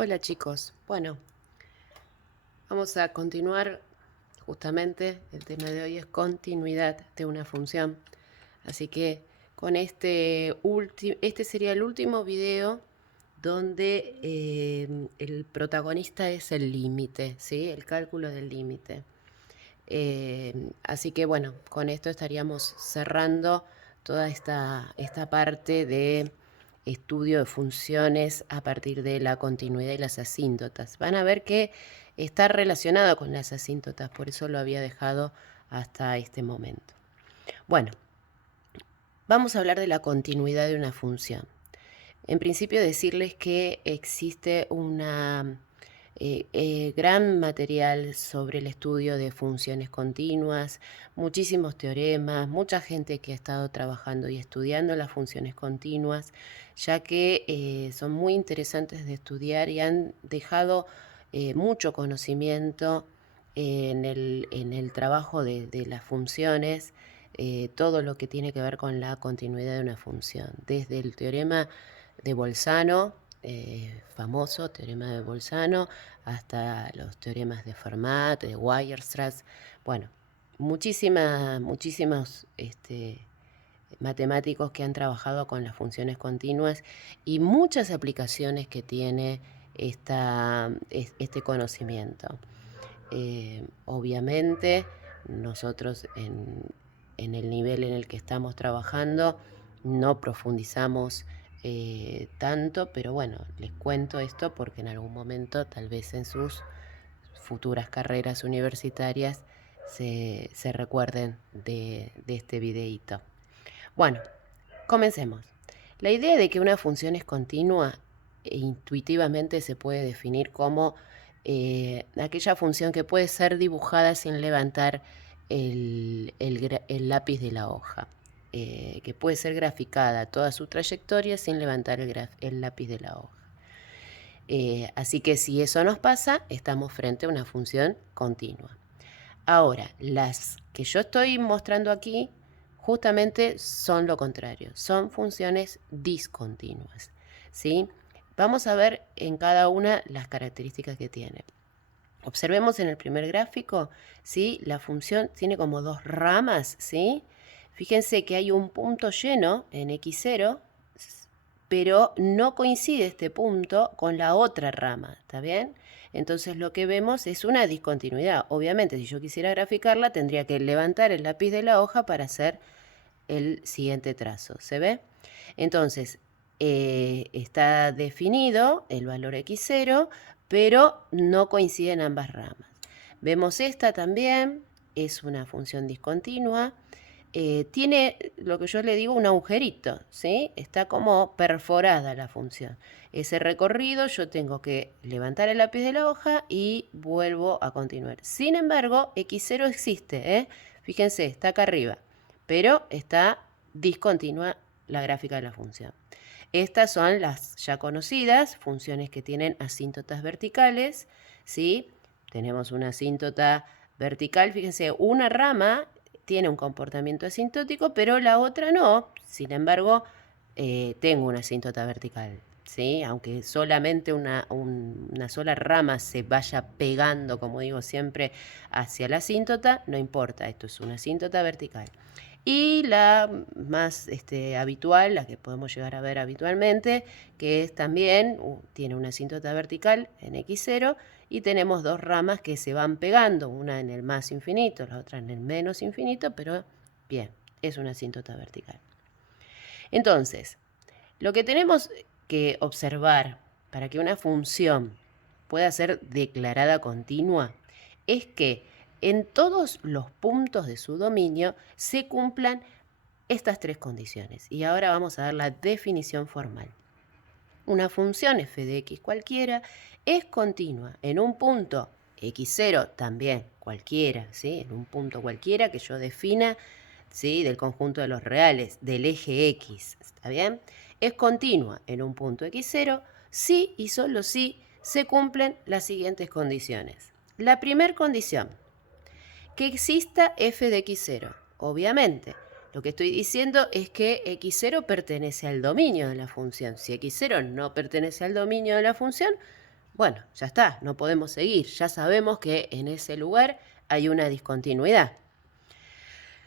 Hola chicos, bueno, vamos a continuar. Justamente el tema de hoy es continuidad de una función, así que con este sería el último video donde el protagonista es el límite, ¿sí? El cálculo del límite. Así que bueno, con esto estaríamos cerrando toda esta parte de estudio de funciones a partir de la continuidad y las asíntotas. Van a ver que está relacionado con las asíntotas, por eso lo había dejado hasta este momento. Bueno, vamos a hablar de la continuidad de una función. En principio decirles que existe una gran material sobre el estudio de funciones continuas, muchísimos teoremas, mucha gente que ha estado trabajando y estudiando las funciones continuas, ya que son muy interesantes de estudiar y han dejado mucho conocimiento en el trabajo de las funciones, todo lo que tiene que ver con la continuidad de una función, desde el teorema de Bolzano, famoso teorema de Bolzano, hasta los teoremas de Fermat, de Weierstrass, bueno, muchísimos matemáticos que han trabajado con las funciones continuas y muchas aplicaciones que tiene este conocimiento. Obviamente, nosotros en el nivel en el que estamos trabajando no profundizamos tanto, pero bueno, les cuento esto porque en algún momento, tal vez en sus futuras carreras universitarias, se recuerden de este videíto. Bueno, comencemos. La idea de que una función es continua intuitivamente se puede definir como aquella función que puede ser dibujada sin levantar el lápiz de la hoja, que puede ser graficada toda su trayectoria sin levantar el lápiz de la hoja. Así que si eso nos pasa, estamos frente a una función continua. Ahora, las que yo estoy mostrando aquí justamente son lo contrario, son funciones discontinuas, ¿sí? Vamos a ver en cada una las características que tiene. Observemos en el primer gráfico, ¿sí? La función tiene como dos ramas, ¿sí? Fíjense que hay un punto lleno en x0, pero no coincide este punto con la otra rama, ¿está bien? Entonces lo que vemos es una discontinuidad. Obviamente, si yo quisiera graficarla, tendría que levantar el lápiz de la hoja para hacer el siguiente trazo. ¿Se ve? Entonces, está definido el valor x0, pero no coinciden ambas ramas. Vemos esta también, es una función discontinua. Tiene lo que yo le digo un agujerito, ¿sí? Está como perforada la función. Ese recorrido yo tengo que levantar el lápiz de la hoja y vuelvo a continuar. Sin embargo, x0 existe, ¿eh? Fíjense, está acá arriba, pero está discontinua la gráfica de la función. Estas son las ya conocidas funciones que tienen asíntotas verticales, ¿sí? Tenemos una asíntota vertical, fíjense, una rama tiene un comportamiento asintótico, pero la otra no. Sin embargo, tengo una asíntota vertical, ¿sí? Aunque solamente una sola rama se vaya pegando, como digo siempre, hacia la asíntota, no importa, esto es una asíntota vertical. Y la más habitual, la que podemos llegar a ver habitualmente, que es también, tiene una asíntota vertical en x0 y tenemos dos ramas que se van pegando, una en el más infinito, la otra en el menos infinito, pero bien, es una asíntota vertical. Entonces, lo que tenemos que observar para que una función pueda ser declarada continua es que en todos los puntos de su dominio se cumplan estas tres condiciones. Y ahora vamos a dar la definición formal. Una función f de x cualquiera es continua en un punto x0 también cualquiera, ¿sí? En un punto cualquiera que yo defina, ¿sí? Del conjunto de los reales del eje x, ¿está bien? Es continua en un punto x0 si y solo si se cumplen las siguientes condiciones. La primera condición, que exista f de x0. Obviamente, lo que estoy diciendo es que x0 pertenece al dominio de la función. Si x0 no pertenece al dominio de la función, Bueno, ya está, no podemos seguir. Ya sabemos que en ese lugar hay una discontinuidad.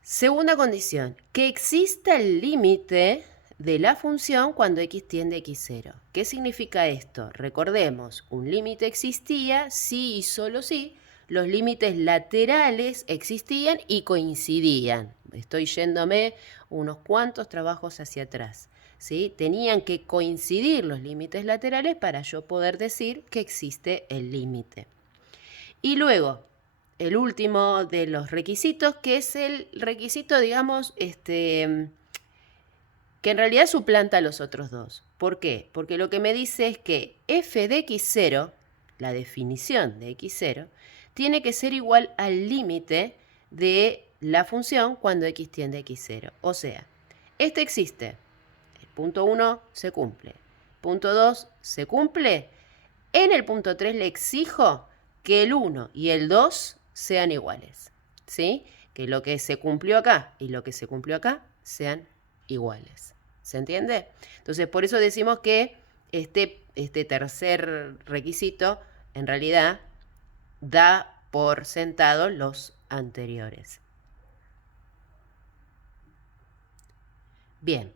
Segunda condición, que exista el límite de la función cuando x tiende a x0. ¿Qué significa esto? Recordemos, un límite existía si y solo si los límites laterales existían y coincidían. Estoy yéndome unos cuantos trabajos hacia atrás. ¿Sí? Tenían que coincidir los límites laterales para yo poder decir que existe el límite. Y luego, el último de los requisitos, que es el requisito, digamos, que en realidad suplanta a los otros dos. ¿Por qué? Porque lo que me dice es que f de x0, la definición de x0, tiene que ser igual al límite de la función cuando x tiende a x0. O sea, este existe. El punto 1 se cumple. Punto 2 se cumple. En el punto 3 le exijo que el 1 y el 2 sean iguales. ¿Sí? Que lo que se cumplió acá y lo que se cumplió acá sean iguales. ¿Se entiende? Entonces, por eso decimos que este tercer requisito, en realidad, da por sentado los anteriores. Bien,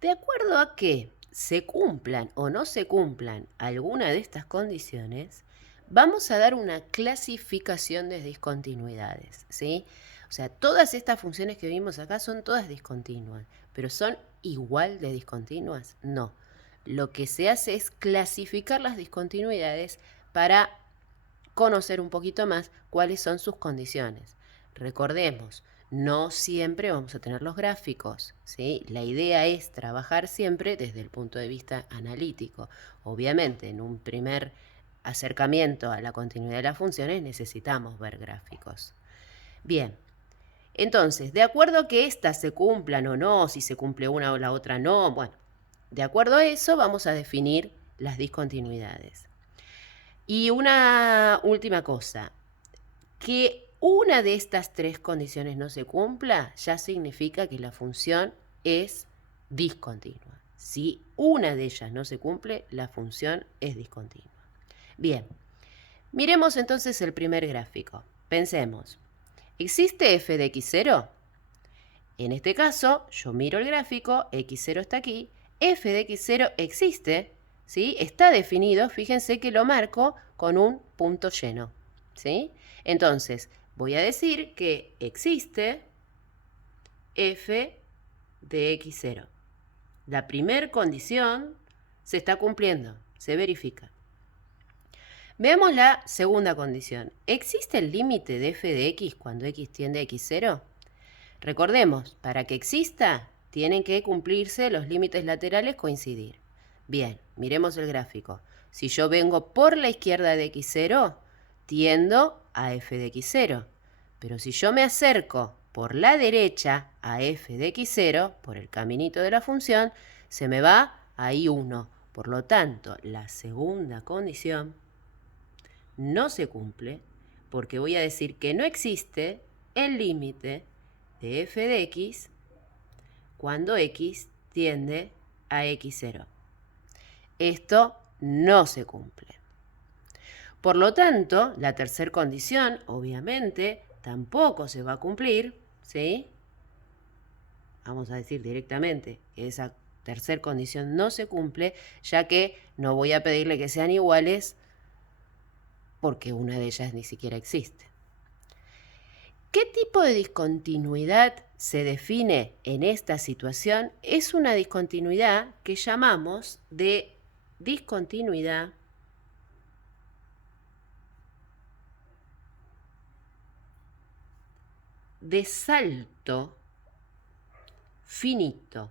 de acuerdo a que se cumplan o no se cumplan alguna de estas condiciones, vamos a dar una clasificación de discontinuidades, ¿sí? O sea, todas estas funciones que vimos acá son todas discontinuas, pero ¿son igual de discontinuas? No. Lo que se hace es clasificar las discontinuidades para conocer un poquito más cuáles son sus condiciones. Recordemos, no siempre vamos a tener los gráficos, ¿sí? La idea es trabajar siempre desde el punto de vista analítico. Obviamente, en un primer acercamiento a la continuidad de las funciones necesitamos ver gráficos. Bien, entonces, de acuerdo a que éstas se cumplan o no, si se cumple una o la otra no, bueno, de acuerdo a eso vamos a definir las discontinuidades. Y una última cosa, que una de estas tres condiciones no se cumpla, ya significa que la función es discontinua. Si una de ellas no se cumple, la función es discontinua. Bien, miremos entonces el primer gráfico. Pensemos, ¿existe f de x0? En este caso, yo miro el gráfico, x0 está aquí, f de x0 existe, ¿sí? Está definido, fíjense que lo marco con un punto lleno, ¿sí? Entonces, voy a decir que existe f de x0. La primera condición se está cumpliendo, se verifica. Veamos la segunda condición. ¿Existe el límite de f de x cuando x tiende a x0? Recordemos, para que exista, tienen que cumplirse los límites laterales coincidir. Bien, miremos el gráfico. Si yo vengo por la izquierda de x0, tiendo a f de x0. Pero si yo me acerco por la derecha a f de x0, por el caminito de la función, se me va a i1. Por lo tanto, la segunda condición no se cumple porque voy a decir que no existe el límite de f de x cuando x tiende a x0. Esto no se cumple. Por lo tanto, la tercera condición, obviamente, tampoco se va a cumplir, ¿sí? Vamos a decir directamente que esa tercera condición no se cumple, ya que no voy a pedirle que sean iguales porque una de ellas ni siquiera existe. ¿Qué tipo de discontinuidad se define en esta situación? Es una discontinuidad que llamamos de discontinuidad de salto finito.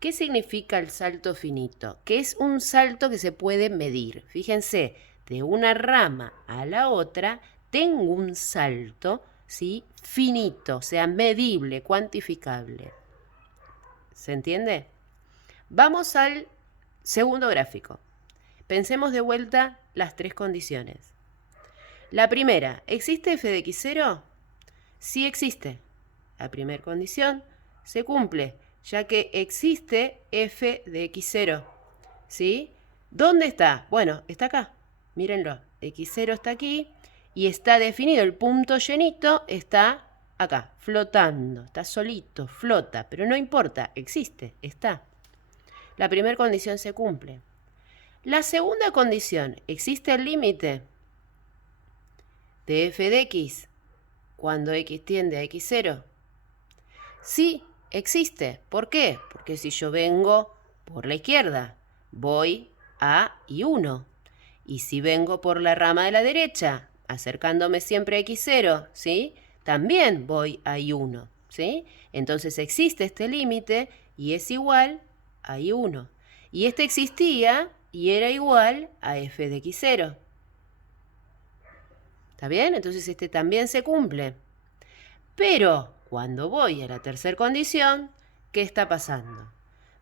¿Qué significa el salto finito? Que es un salto que se puede medir. Fíjense, de una rama a la otra tengo un salto, ¿sí? Finito, o sea, medible, cuantificable. ¿Se entiende? Vamos al segundo gráfico. Pensemos de vuelta las tres condiciones. La primera, ¿existe f de x0? Sí existe. La primera condición se cumple, ya que existe f de x0. ¿Sí? ¿Dónde está? Bueno, está acá. Mírenlo. X0 está aquí y está definido. El punto llenito está acá, flotando. Está solito, flota. Pero no importa, existe, está. La primera condición se cumple. La segunda condición, ¿existe el límite de f de x cuando x tiende a x0? Sí, existe. ¿Por qué? Porque si yo vengo por la izquierda, voy a y1. Y si vengo por la rama de la derecha, acercándome siempre a x0, ¿sí? También voy a y1, ¿sí? Entonces existe este límite y es igual a y1. Y este existía y era igual a f de x0. ¿Está bien? Entonces este también se cumple. Pero cuando voy a la tercera condición, ¿qué está pasando?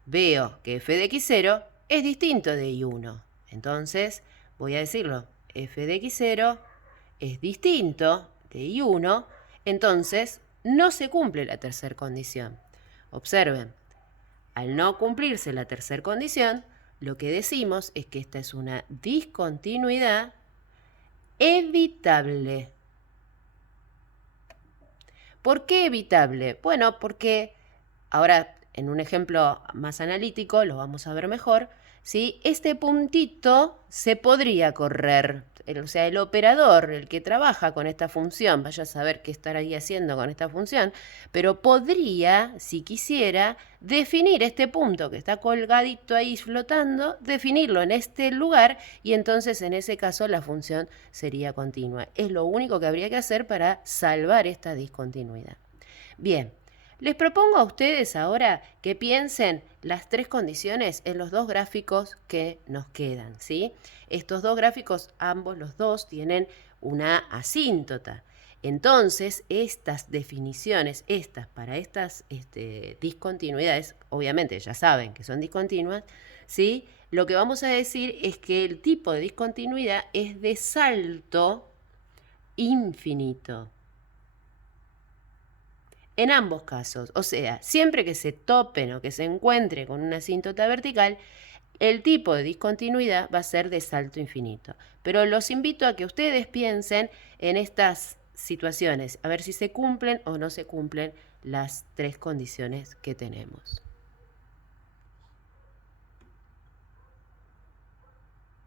Veo que f de x0 es distinto de y1. Entonces, voy a decirlo, f de x0 es distinto de y1, entonces no se cumple la tercera condición. Observen, al no cumplirse la tercera condición, lo que decimos es que esta es una discontinuidad evitable. ¿Por qué evitable? Bueno, porque ahora en un ejemplo más analítico lo vamos a ver mejor, ¿sí? Este puntito se podría correr, o sea, el operador, el que trabaja con esta función, vaya a saber qué estaría haciendo con esta función, pero podría, si quisiera, definir este punto que está colgadito ahí flotando, definirlo en este lugar y entonces en ese caso la función sería continua. Es lo único que habría que hacer para salvar esta discontinuidad. Bien. Les propongo a ustedes ahora que piensen las tres condiciones en los dos gráficos que nos quedan, ¿sí? Estos dos gráficos, ambos los dos, tienen una asíntota. Entonces, estas definiciones, para estas discontinuidades, obviamente ya saben que son discontinuas, ¿sí? Lo que vamos a decir es que el tipo de discontinuidad es de salto infinito. En ambos casos, o sea, siempre que se topen o que se encuentre con una asíntota vertical, el tipo de discontinuidad va a ser de salto infinito. Pero los invito a que ustedes piensen en estas situaciones, a ver si se cumplen o no se cumplen las tres condiciones que tenemos.